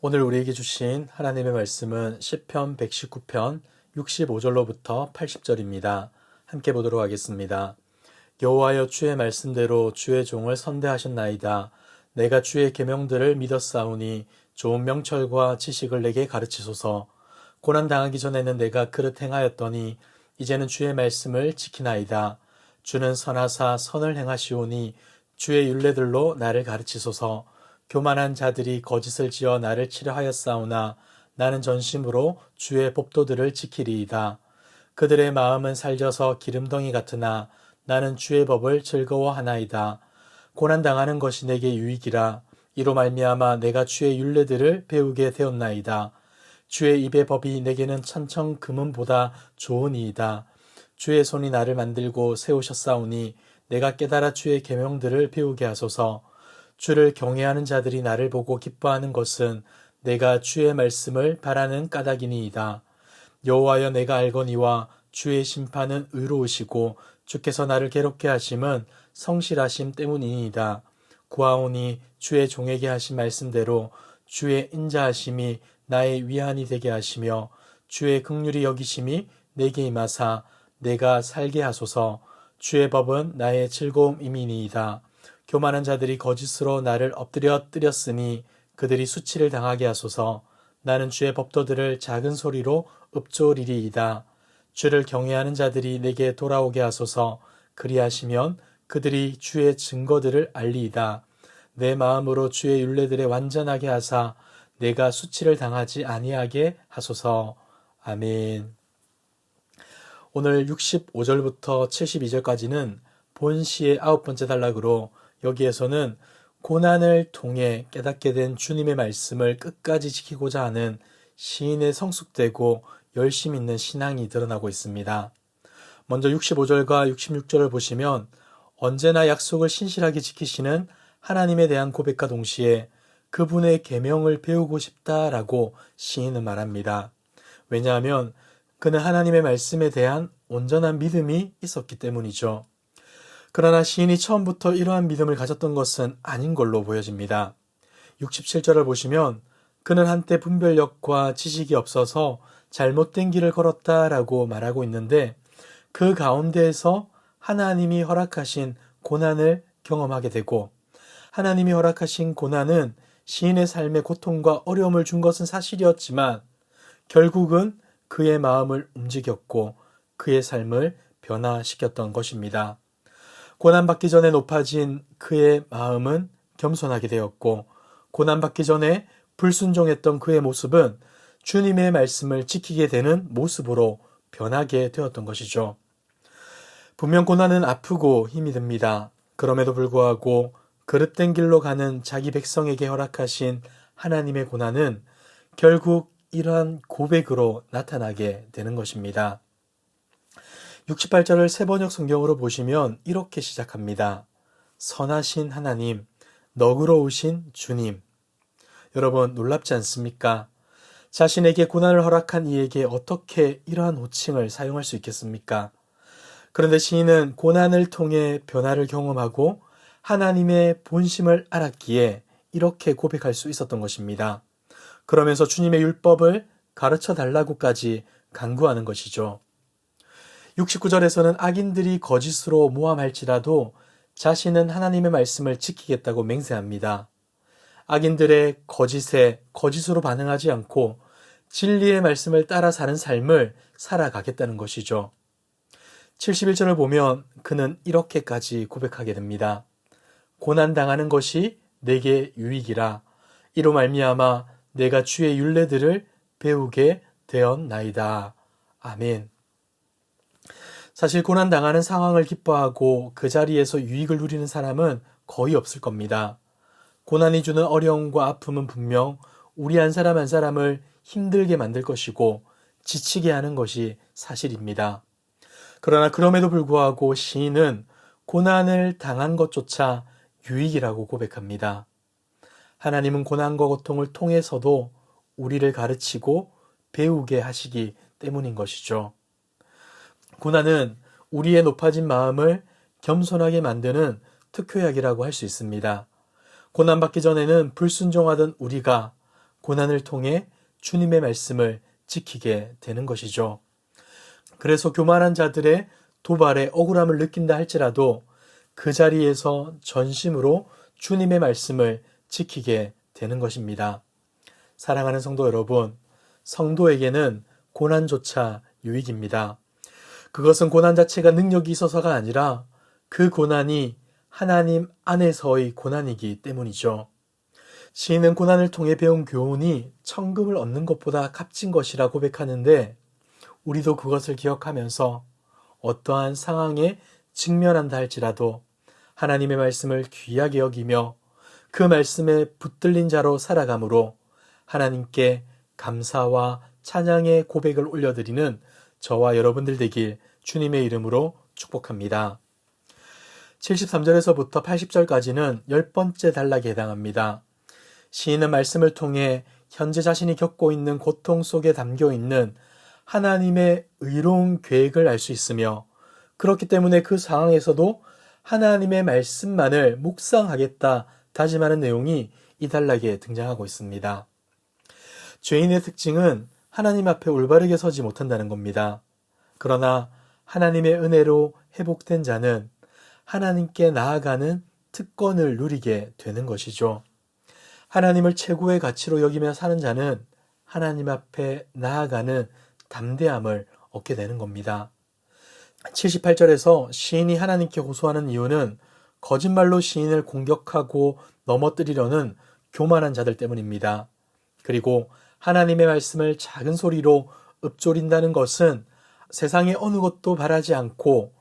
오늘 우리에게 주신 하나님의 말씀은 시편 119편 65절로부터 80절입니다. 함께 보도록 하겠습니다. 여호와여, 주의 말씀대로 주의 종을 선대하셨나이다. 내가 주의 계명들을 믿었사오니 좋은 명철과 지식을 내게 가르치소서. 고난 당하기 전에는 내가 그릇 행하였더니 이제는 주의 말씀을 지키나이다. 주는 선하사 선을 행하시오니 주의 율례들로 나를 가르치소서. 교만한 자들이 거짓을 지어 나를 치려하였사오나 나는 전심으로 주의 법도들을 지키리이다. 그들의 마음은 살려서 기름덩이 같으나 나는 주의 법을 즐거워하나이다. 고난당하는 것이 내게 유익이라. 이로 말미암아 내가 주의 율례들을 배우게 되었나이다. 주의 입의 법이 내게는 천청 금은보다 좋으니이다. 주의 손이 나를 만들고 세우셨사오니 내가 깨달아 주의 계명들을 배우게 하소서. 주를 경외하는 자들이 나를 보고 기뻐하는 것은 내가 주의 말씀을 바라는 까닭이니이다. 여호와여, 내가 알거니와 주의 심판은 의로우시고 주께서 나를 괴롭게 하심은 성실하심 때문이니이다. 구하오니 주의 종에게 하신 말씀대로 주의 인자하심이 나의 위안이 되게 하시며 주의 긍휼히 여기심이 내게 임하사 내가 살게 하소서. 주의 법은 나의 즐거움이니이다. 교만한 자들이 거짓으로 나를 엎드렸으니 그들이 수치를 당하게 하소서. 나는 주의 법도들을 작은 소리로 읊조리리이다. 주를 경외하는 자들이 내게 돌아오게 하소서. 그리하시면 그들이 주의 증거들을 알리이다. 내 마음으로 주의 율례들에 완전하게 하사 내가 수치를 당하지 아니하게 하소서. 아멘. 오늘 65절부터 72절까지는 본 시의 9번째 단락으로 여기에서는 고난을 통해 깨닫게 된 주님의 말씀을 끝까지 지키고자 하는 시인의 성숙되고 열심 있는 신앙이 드러나고 있습니다. 먼저 65절과 66절을 보시면 언제나 약속을 신실하게 지키시는 하나님에 대한 고백과 동시에 그분의 계명을 배우고 싶다라고 시인은 말합니다. 왜냐하면 그는 하나님의 말씀에 대한 온전한 믿음이 있었기 때문이죠. 그러나 시인이 처음부터 이러한 믿음을 가졌던 것은 아닌 걸로 보여집니다. 67절을 보시면 그는 한때 분별력과 지식이 없어서 잘못된 길을 걸었다라고 말하고 있는데 그 가운데에서 하나님이 허락하신 고난을 경험하게 되고 하나님이 허락하신 고난은 시인의 삶에 고통과 어려움을 준 것은 사실이었지만 결국은 그의 마음을 움직였고 그의 삶을 변화시켰던 것입니다. 고난받기 전에 높아진 그의 마음은 겸손하게 되었고 고난받기 전에 불순종했던 그의 모습은 주님의 말씀을 지키게 되는 모습으로 변하게 되었던 것이죠. 분명 고난은 아프고 힘이 듭니다. 그럼에도 불구하고 그릇된 길로 가는 자기 백성에게 허락하신 하나님의 고난은 결국 이러한 고백으로 나타나게 되는 것입니다. 68절을 세번역 성경으로 보시면 이렇게 시작합니다. 선하신 하나님, 너그러우신 주님. 여러분, 놀랍지 않습니까? 자신에게 고난을 허락한 이에게 어떻게 이러한 호칭을 사용할 수 있겠습니까? 그런데 시인은 고난을 통해 변화를 경험하고 하나님의 본심을 알았기에 이렇게 고백할 수 있었던 것입니다. 그러면서 주님의 율법을 가르쳐 달라고까지 간구하는 것이죠. 69절에서는 악인들이 거짓으로 모함할지라도 자신은 하나님의 말씀을 지키겠다고 맹세합니다. 악인들의 거짓에 거짓으로 반응하지 않고 진리의 말씀을 따라 사는 삶을 살아가겠다는 것이죠. 71절을 보면 그는 이렇게까지 고백하게 됩니다. 고난당하는 것이 내게 유익이라. 이로 말미암아 내가 주의 율례들을 배우게 되었나이다. 아멘. 사실 고난당하는 상황을 기뻐하고 그 자리에서 유익을 누리는 사람은 거의 없을 겁니다. 고난이 주는 어려움과 아픔은 분명 우리 한 사람 한 사람을 힘들게 만들 것이고 지치게 하는 것이 사실입니다. 그러나 그럼에도 불구하고 시인은 고난을 당한 것조차 유익이라고 고백합니다. 하나님은 고난과 고통을 통해서도 우리를 가르치고 배우게 하시기 때문인 것이죠. 고난은 우리의 높아진 마음을 겸손하게 만드는 특효약이라고 할 수 있습니다. 고난받기 전에는 불순종하던 우리가 고난을 통해 주님의 말씀을 지키게 되는 것이죠. 그래서 교만한 자들의 도발에 억울함을 느낀다 할지라도 그 자리에서 전심으로 주님의 말씀을 지키게 되는 것입니다. 사랑하는 성도 여러분, 성도에게는 고난조차 유익입니다. 그것은 고난 자체가 능력이 있어서가 아니라 그 고난이 하나님 안에서의 고난이기 때문이죠. 시인은 고난을 통해 배운 교훈이 천금을 얻는 것보다 값진 것이라 고백하는데 우리도 그것을 기억하면서 어떠한 상황에 직면한다 할지라도 하나님의 말씀을 귀하게 여기며 그 말씀에 붙들린 자로 살아감으로 하나님께 감사와 찬양의 고백을 올려드리는 저와 여러분들 되길 주님의 이름으로 축복합니다. 73절에서부터 80절까지는 10번째 단락에 해당합니다. 시인은 말씀을 통해 현재 자신이 겪고 있는 고통 속에 담겨 있는 하나님의 의로운 계획을 알 수 있으며 그렇기 때문에 그 상황에서도 하나님의 말씀만을 묵상하겠다 다짐하는 내용이 이 단락에 등장하고 있습니다. 죄인의 특징은 하나님 앞에 올바르게 서지 못한다는 겁니다. 그러나 하나님의 은혜로 회복된 자는 하나님께 나아가는 특권을 누리게 되는 것이죠. 하나님을 최고의 가치로 여기며 사는 자는 하나님 앞에 나아가는 담대함을 얻게 되는 겁니다. 78절에서 시인이 하나님께 호소하는 이유는 거짓말로 시인을 공격하고 넘어뜨리려는 교만한 자들 때문입니다. 그리고 하나님의 말씀을 작은 소리로 읊조린다는 것은 세상의 어느 것도 바라지 않고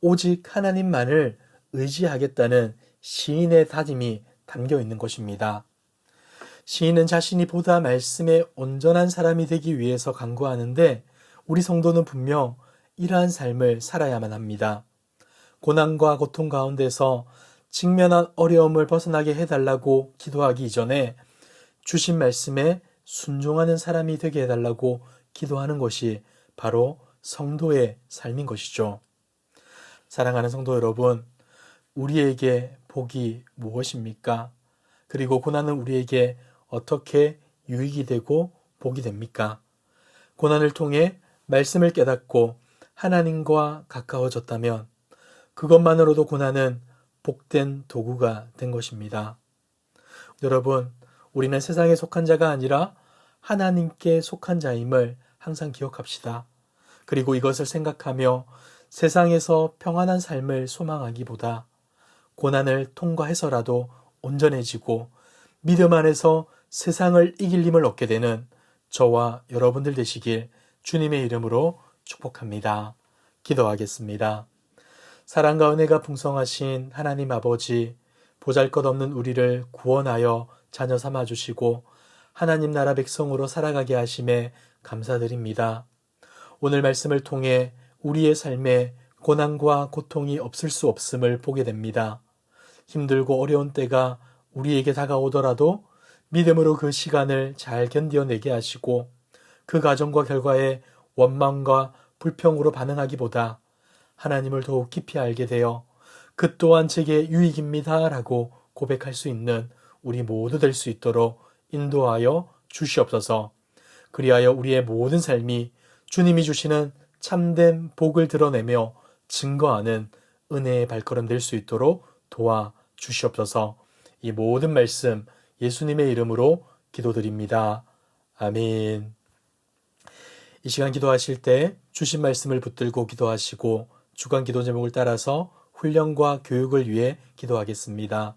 오직 하나님만을 의지하겠다는 시인의 다짐이 담겨 있는 것입니다. 시인은 자신이 보다 말씀에 온전한 사람이 되기 위해서 간구하는데 우리 성도는 분명 이러한 삶을 살아야만 합니다. 고난과 고통 가운데서 직면한 어려움을 벗어나게 해달라고 기도하기 이전에 주신 말씀에 순종하는 사람이 되게 해달라고 기도하는 것이 바로 성도의 삶인 것이죠. 사랑하는 성도 여러분, 우리에게 복이 무엇입니까? 그리고 고난은 우리에게 어떻게 유익이 되고 복이 됩니까? 고난을 통해 말씀을 깨닫고 하나님과 가까워졌다면 그것만으로도 고난은 복된 도구가 된 것입니다. 여러분, 우리는 세상에 속한 자가 아니라 하나님께 속한 자임을 항상 기억합시다. 그리고 이것을 생각하며 세상에서 평안한 삶을 소망하기보다 고난을 통과해서라도 온전해지고 믿음 안에서 세상을 이길 힘을 얻게 되는 저와 여러분들 되시길 주님의 이름으로 축복합니다. 기도하겠습니다. 사랑과 은혜가 풍성하신 하나님 아버지, 보잘것없는 우리를 구원하여 자녀 삼아주시고 하나님 나라 백성으로 살아가게 하심에 감사드립니다. 오늘 말씀을 통해 우리의 삶에 고난과 고통이 없을 수 없음을 보게 됩니다. 힘들고 어려운 때가 우리에게 다가오더라도 믿음으로 그 시간을 잘 견뎌내게 하시고 그 과정과 결과에 원망과 불평으로 반응하기보다 하나님을 더욱 깊이 알게 되어 그 또한 제게 유익입니다 라고 고백할 수 있는 우리 모두 될 수 있도록 인도하여 주시옵소서. 그리하여 우리의 모든 삶이 주님이 주시는 참된 복을 드러내며 증거하는 은혜의 발걸음 될 수 있도록 도와 주시옵소서. 이 모든 말씀 예수님의 이름으로 기도드립니다. 아멘. 이 시간 기도하실 때 주신 말씀을 붙들고 기도하시고 주간 기도 제목을 따라서 훈련과 교육을 위해 기도하겠습니다.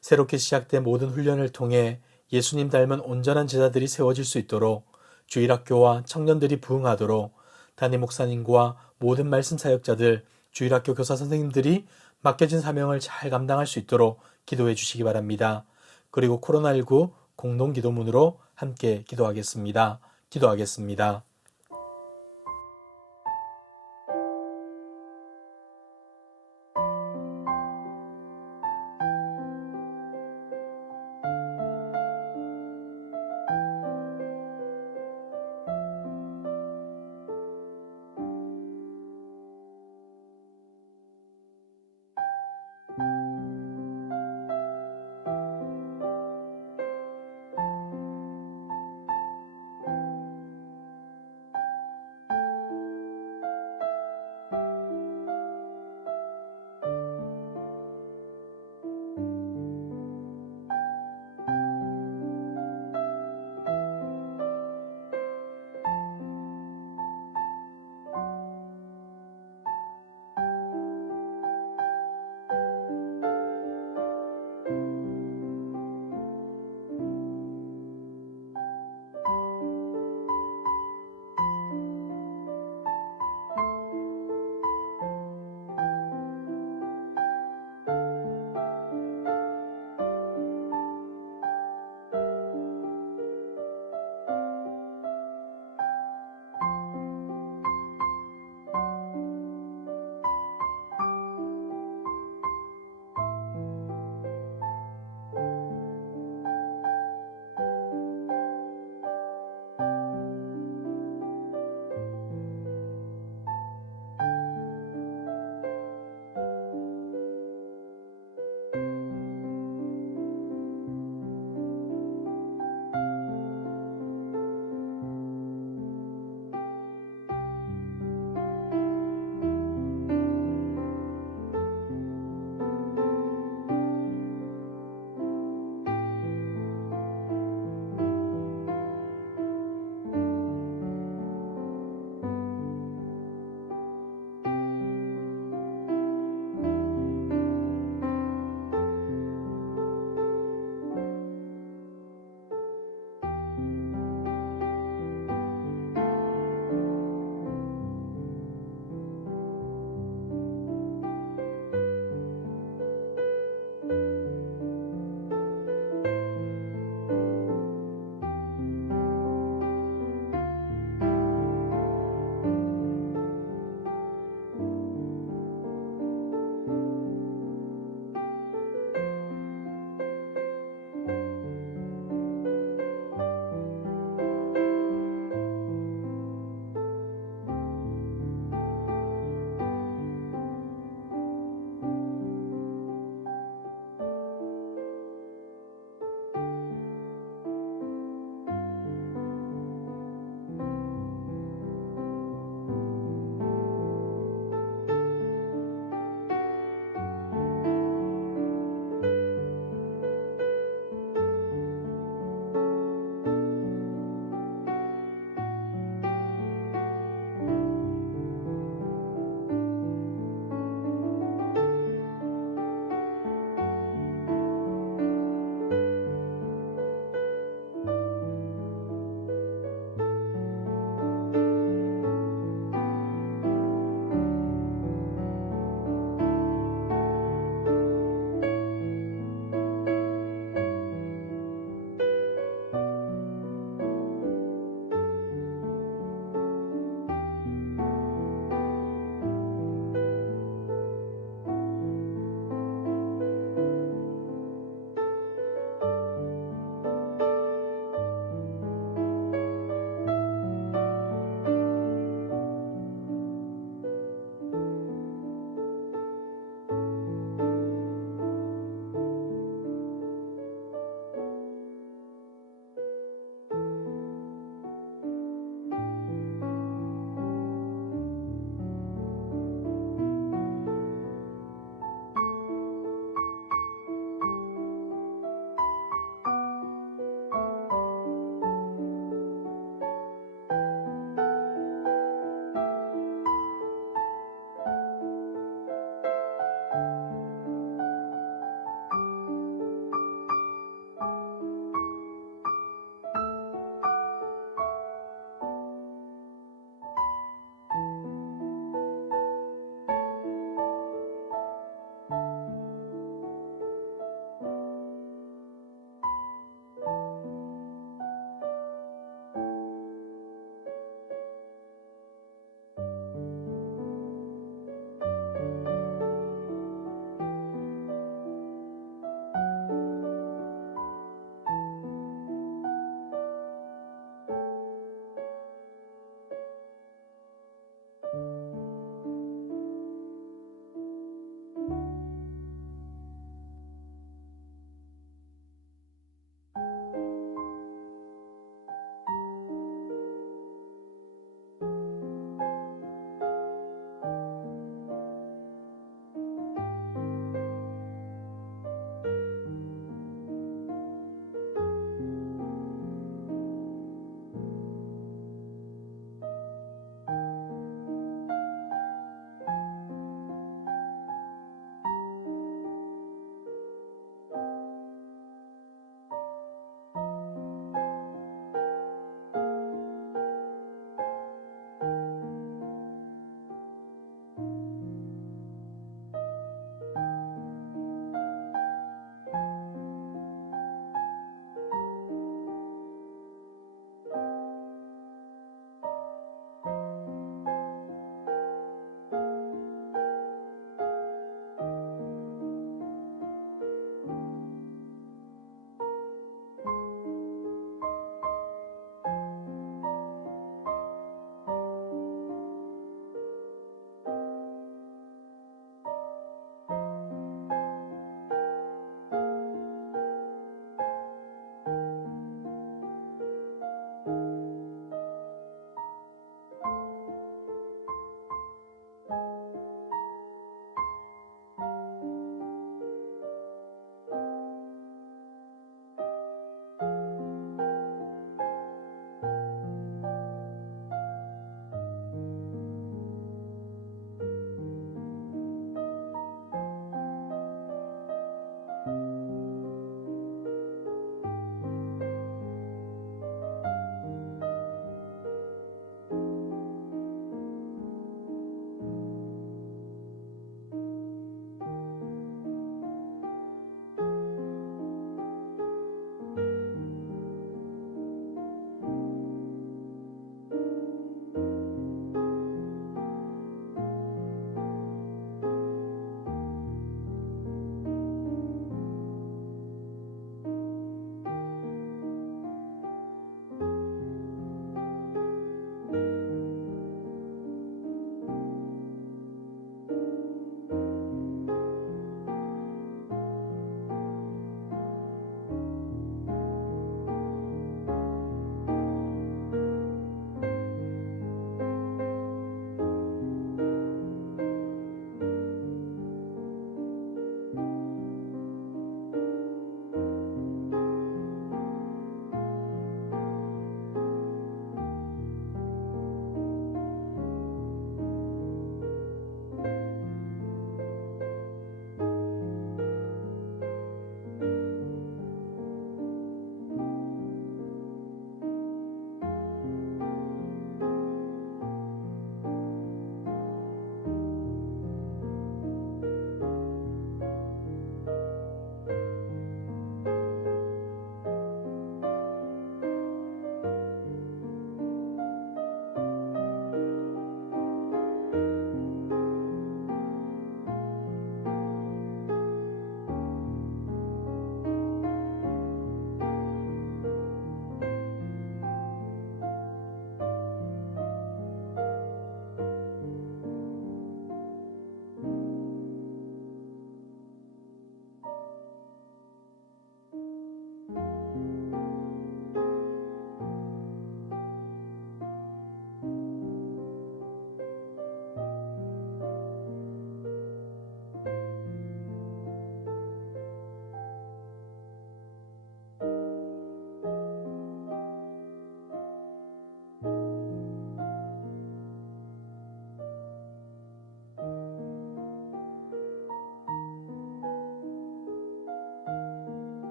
새롭게 시작된 모든 훈련을 통해 예수님 닮은 온전한 제자들이 세워질 수 있도록 주일학교와 청년들이 부흥하도록 담임 목사님과 모든 말씀 사역자들, 주일학교 교사 선생님들이 맡겨진 사명을 잘 감당할 수 있도록 기도해 주시기 바랍니다. 그리고 코로나19 공동기도문으로 함께 기도하겠습니다. 기도하겠습니다.